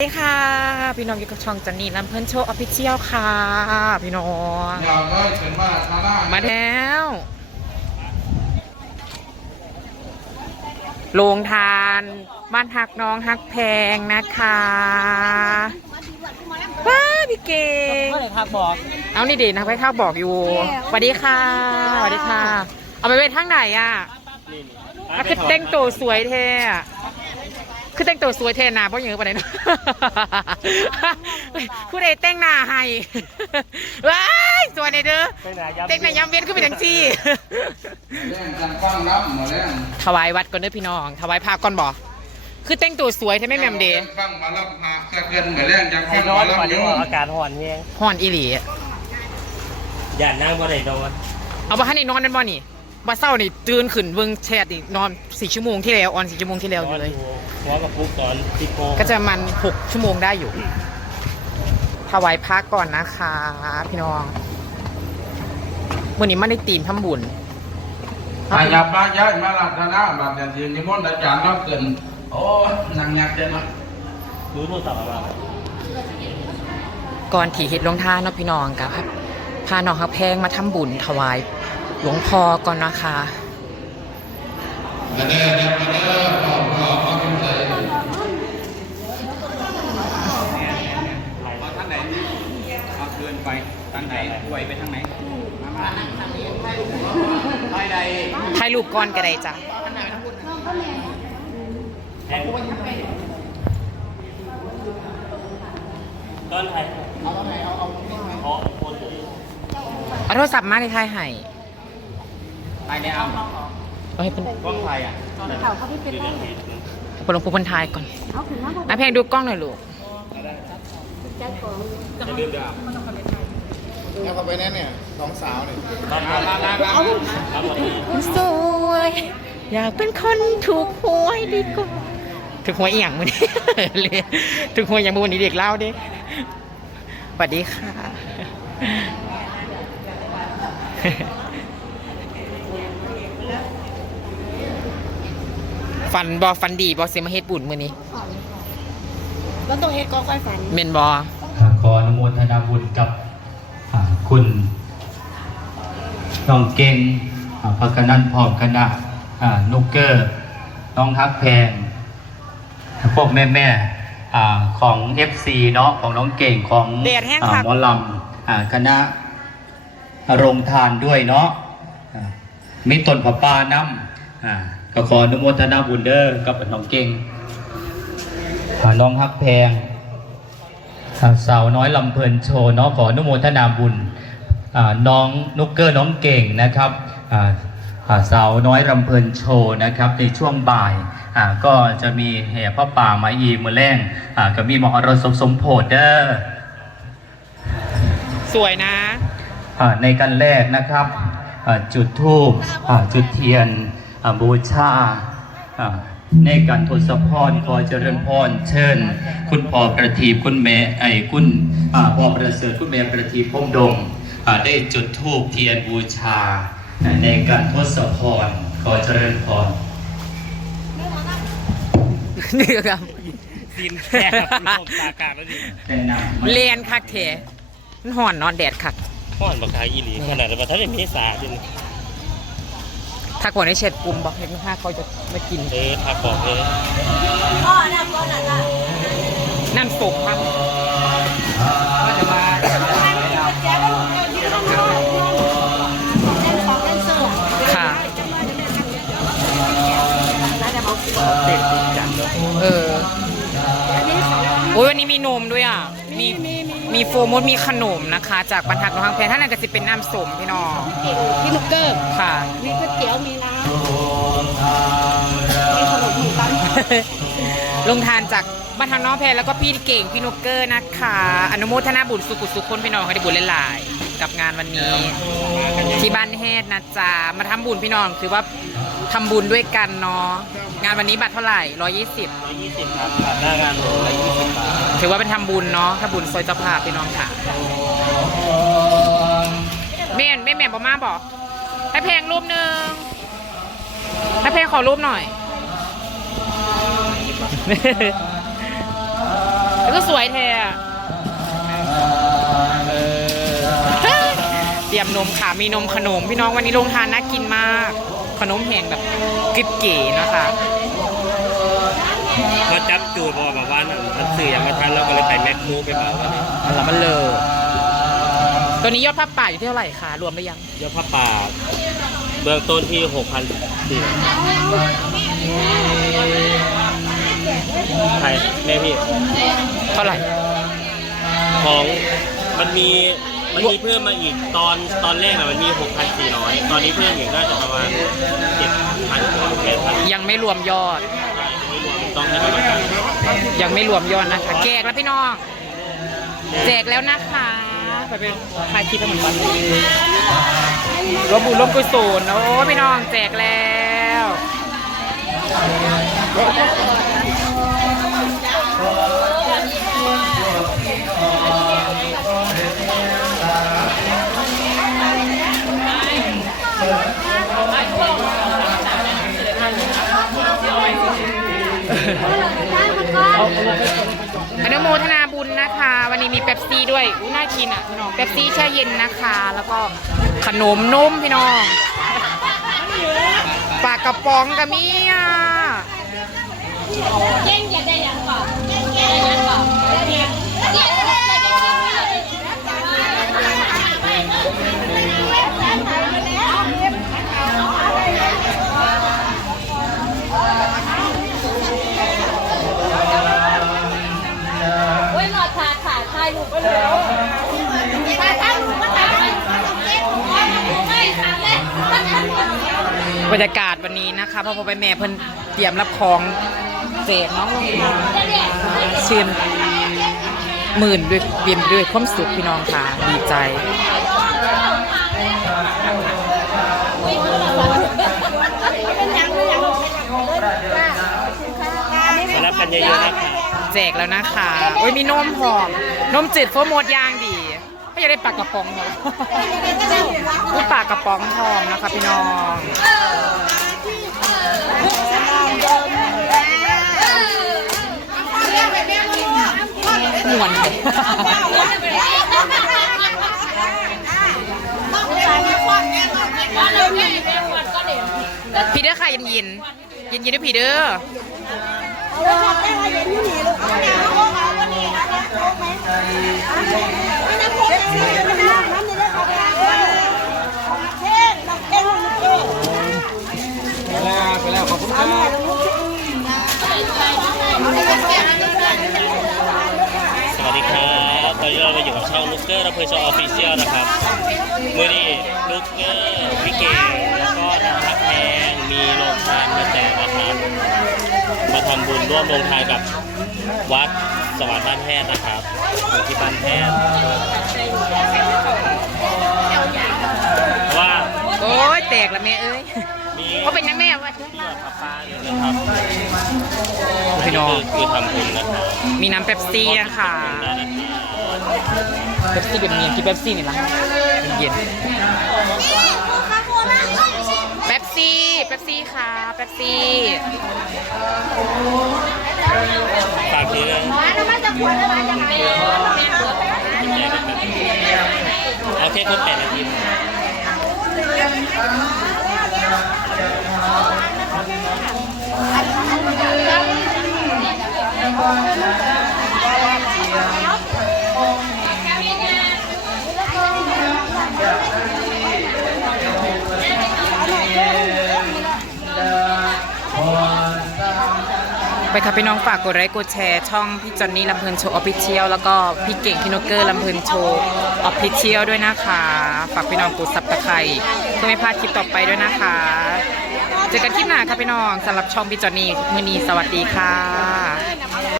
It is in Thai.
สวัสดีค่ะ พี่น้องอยู่กับช่องจันนี่ลำเพิ่นโชว์ออฟฟิเชียลค่ะ พี่น้องอยากได้เป็นว่าทาร่ามาแล้วโรงทานบ้านฮักน้องฮักแพงนะคะว้าพี่เก่งก็เลยพักบอกเอานี่เด่นนะไปข้าวบอกอยู่สวัสดีค่ะสวัสดีค่ะ เอาไปไว้ทางไหนอะนี่อะคือแต่งตัวสวยเท่อะ คือแต่งตัวสวยเท่นะเพราะอย่างนี้ปะเนี่ยผู้ใดแต่งหน้าให้ว้ายสวยในเด้อเป็นหนายำแต่งหน้าย้ำเวียนขึ้นไปทั้งซี่แรงจังฟังรับหมดแล้วถวายวัดก่อนเด้อพี่น้อง ถวายพระก่อนบ่คือแต่งตัวสวยใช่ไหมแม่มเดย์ฟังมารับพาแค่เกินเหมือนแรงจังให้ฟังร้อมานรับกว่าอนี้ยู่ว่าอากาศห่อนแห้งห่อนอีหลีอย่านั่งบ่ได้โดนเอาบ่ทันได้นอนนั่นบ่นี่ บ่เศร้านี่ตื่นขึ้นเบิ่งแชทนี่นอนสี่ชั่วโมงที่แล้วออนสี่ชั่วโมงที่แล้วอยู่เลย หัวกับปุ๊กตอนติโปก็จะมันหกชั่วโมงได้อยู่ถวายพักก่อนนะคะ พี่น้องวันนี้ไม่ได้ตีมทำบุญอายับมาย้ายมาลัดนาบาดแต่ทีนิมนต์อาจารย์เราเกินโอ้นางยักษ์เจ้าเนาะรู้โทรศัพท์มาก่อนที่เฮ็ดลงทานเนาะพี่น้องกับพาน้องฮักแพงมาทำบุญถวาย หลวงพ่อก่อนนะคะมาเด้อเด้อมาเด้อพ่อพ่อพ่อคุณใส่ท่านไหนเอาเกินไปทางไหนป่วยไปทางไหนไปใดถ่ายรูปก่อนก็ได้จ้ะต้นไทยเอาต้นไหนเอาเอาเอาคนเอาโทรศัพท์มาในถ่ายให้ ไปเนี่ยเอาเอาให้เพิ่นกล้องไทยอะคนลงผู้เพิ่นถ่ายก่อนเอาขึ้นมาบ่น้าแพงดูกล้องหน่อยลูกใจของจะลืมดาวแล้วเข้าไปแน่เนี่ยสองสาวเนี่ยรับรับรับรับหมดสวย อยากเป็นคนถูกหวยดีกว่าถูกหวยอีหยังมื้อนี้เลยถูกหวยอย่างมื้อวันนี้เด็กเล่าเด้สวัสดีค่ะ ฝันบอฝันดีบอเสียมาเฮ็ดบุญมื้อนี้แล้วต้องเฮ็ดก็ค่อยฝันเมนบอขออนุโมทนาบุญกับอ่าคุณน้องเก่งอ่าพักนันพร้อมคณะอ่านุกเกอร์ น้องฮักแพงพวกแม่แม่ๆอ่าของ FC เนาะของน้องเก่งของเดดแห้งอ่าคักหมอลำอ่าคณะโรงทานด้วยเนาะอ่ามีต้นผาป่าน้ำอ่า ก็ขออนุโมทนาบุญเด้อกับน้องเก่งอ่าน้องฮักแพงอ่าสาวน้อยลำเพลินโชว์เนาะขออนุโมทนาบุญอ่าน้องนุกเกอร์น้องเก่งนะครับอ่าอ่าสาวน้อยลำเพลินโชว์นะครับในช่วงบ่ายอ่าก็จะมีแห่พระป่ามาอีมือแรงอ่าก็มีมหรสพสมโพธิเด้อสวยนะอ่าในกันแรกนะครับอ่าจุดธูปอ่าจุดเทียนอ่า บูชาอ่าในการทศพรขอเจริญพรเชิญ คุณพ่อประทีปคุณแม่ไอ้คุณอ่าพ่อประเสริฐคุณแม่ประทีปพงดงอ่าได้จุดธูปเทียนบูชาอ่าในการทศพรขอเจริญพรนี่ครับซีนแค่ครับลมตากาศแล้วดิแต่นำเรียนคักเถมันห่อนเนอนแดดคักห่อนบักคายอีหลีขนาดว่าถ้าเป็นเมษาดิ ถ้าคนในเฉดกลุ่มบอกเห็นค่าเขาจะมากินเออพักบอกเลยพ่อนะพ่อน่ะล่ะนั่นสุกครับแจ๊คก็ยืนข้างนอกเล่นของเล่นเสื้อค่ะแล้วจะบอกเต็มจริงจังเลยเออโอ้ยวันนี้มีนมด้วยอะมี มีโฟมดมีขนมนะคะ จากบรรทัดน้องทางแพนท่านอาจจะเป็นน้ำสมพี่น้องเก่งพี่นุกเกอร์ค่ะ มีก๋วยเตี๋ยวมีน้ำมีขนมมีปังลงทานจากบรรทัดน้องแพนแล้วก็พี่เก่งพี่นกเกอร์นะคะ อนุโมทนาบุญสุขุสุขคนพี่น้องให้ได้บุญหลายๆกับงานวันนี้ ที่บ้านแฮดนะจ๊ะมาทำบุญพี่น้องถือว่าทำบุญด้วยกันเนาะงานวันนี้บัตรเท่าไหร่120ร้อยยี่สิบครับผ่านหน้างานร้อยยี่สิบบาท ถือว่าเป็นทำบุญเนาะถ้าบุญซอยเจ้าภาพพี่น้องค่ะแม่นแม่แม่บอกมาบอกให้เพลงรูปหนึ่งให้เพลงขอรูปหน่อยแล้วก็สวยแท้เตรียมนมค่ะ มีนมขนม พี่น้องวันนี้ลงทานน่ากินมาก ขนมแห้งแบบกริบเก๋นะคะ เขาจับจูดบอกว่านั่นมันสื่ออย่างมาทันเราก็เลยไปแมคโครไปมาวันนี้อันละมันเลยตัวนี้ยอดผ้าป่าอยู่ที่เท่าไหร่คะรวมไปยังยอดผ้าป่าเบื้องต้นที่หกพันสี่ใครแม่พี่ เท่าไหร่ ของมันมีมันมีเพิ่มมาอีกตอนตอนแรกอะมันมี 6,400 ตอนนี้เพิ่มอีกน่าจะประมาณ7,000ถึง8,000ยังไม่รวมยอดไม่รวม ต้องให้กรรมการยังไม่รวมยอดนะคะ แจกแล้วพี่น้อง แจกแล้วนะคะไปเป็นใครคิดให้เหมือนกันรวมบุญรวมกุศลโอ้พี่น้องแจกแล้ว อนุโมทนาบุญนะคะ วันนี้มีเป๊ปซี่ด้วยอู้น่ากินอะพี่น้องเป๊ปซี่แช่เย็นนะคะ แล้วก็ขนมนุ่มพี่น้องปากกระป๋องกับมีอะเย่งอยากได้ยังก่อนเย่งอยากได้ยังก่อนเก่งเก่งอยากได้ยังก่อน โอ้ยหลอดขาดขาดถ่ายรูปไปแล้วถ่ายถ่ายรูปมาถ่ายไม่ไม่ถ่ายเลย บรรยากาศวันนี้นะคะพ่อพ่อไปแม่เพิ่นเตรียมรับของเสกน้องลงมาชื่นหมื่นด้วยเบียมด้วยความสุขพี่น้องค่ะดีใจมารับกันเยอะๆนะคะแจกแล้วนะคะโอ้ยมีนมหอมนมจืดโฟร์โมดย่างดีถ้าอยากได้ปลากระป๋องเห รอนี่ปลากระป๋องทองนะคะพี่น้องหนวลพี่เด้อค่ะเย็นเย็นเย็นเย็นๆด้วยพี่เด้อ ไปแล้วขอบคุณครับ สวัสดีครับตอนนี้เรามาอยู่กับช่องลูกเกอร์ราเพยชออฟฟิเชียลนะครับมื่อนี้ลูกเกอร์พี่เก๋แล้วก็น้องทักแพงมีโรงทานมาแจกนะครับมาทำบุญร่วมโรงทานกับวัดสวรรค์บ้านแพทย์นะครับอยู่ที่บ้านแพทย์เพราะว่าโอ้ยแตกละแม่เอ้ย ที่วัดพระป้าเนี่ยนะครับพี่น้องคือทำบุญนะครับมีน้ำเป๊ปซี่นะคะได้นะครับเป๊ปซี่เป็นเมียกินเป๊ปซี่นี่ละเย็นเป๊ปซี่เป๊ปซี่ค่ะเป๊ปซี่ฝากทีนะเอาแค่ครบแปดนาที ไปค่ะพี่น้องฝากกดไลค์กดแชร์ช่องพี่จอนนี่ลำเพลินโชว์ออฟฟิเชียลแล้วก็พี่เก่งพี่นกเกอร์ลำเพลินโชว์ออฟฟิเชียลด้วยนะคะ ฝากพี่น้องกดซับสไครต์เพื่อไม่พลาดคลิปต่อไปด้วยนะคะ เจอกันคลิปหน้าค่ะพี่น้องสำหรับช่องพี่จอนนี่มือนีสวัสดีค่ะ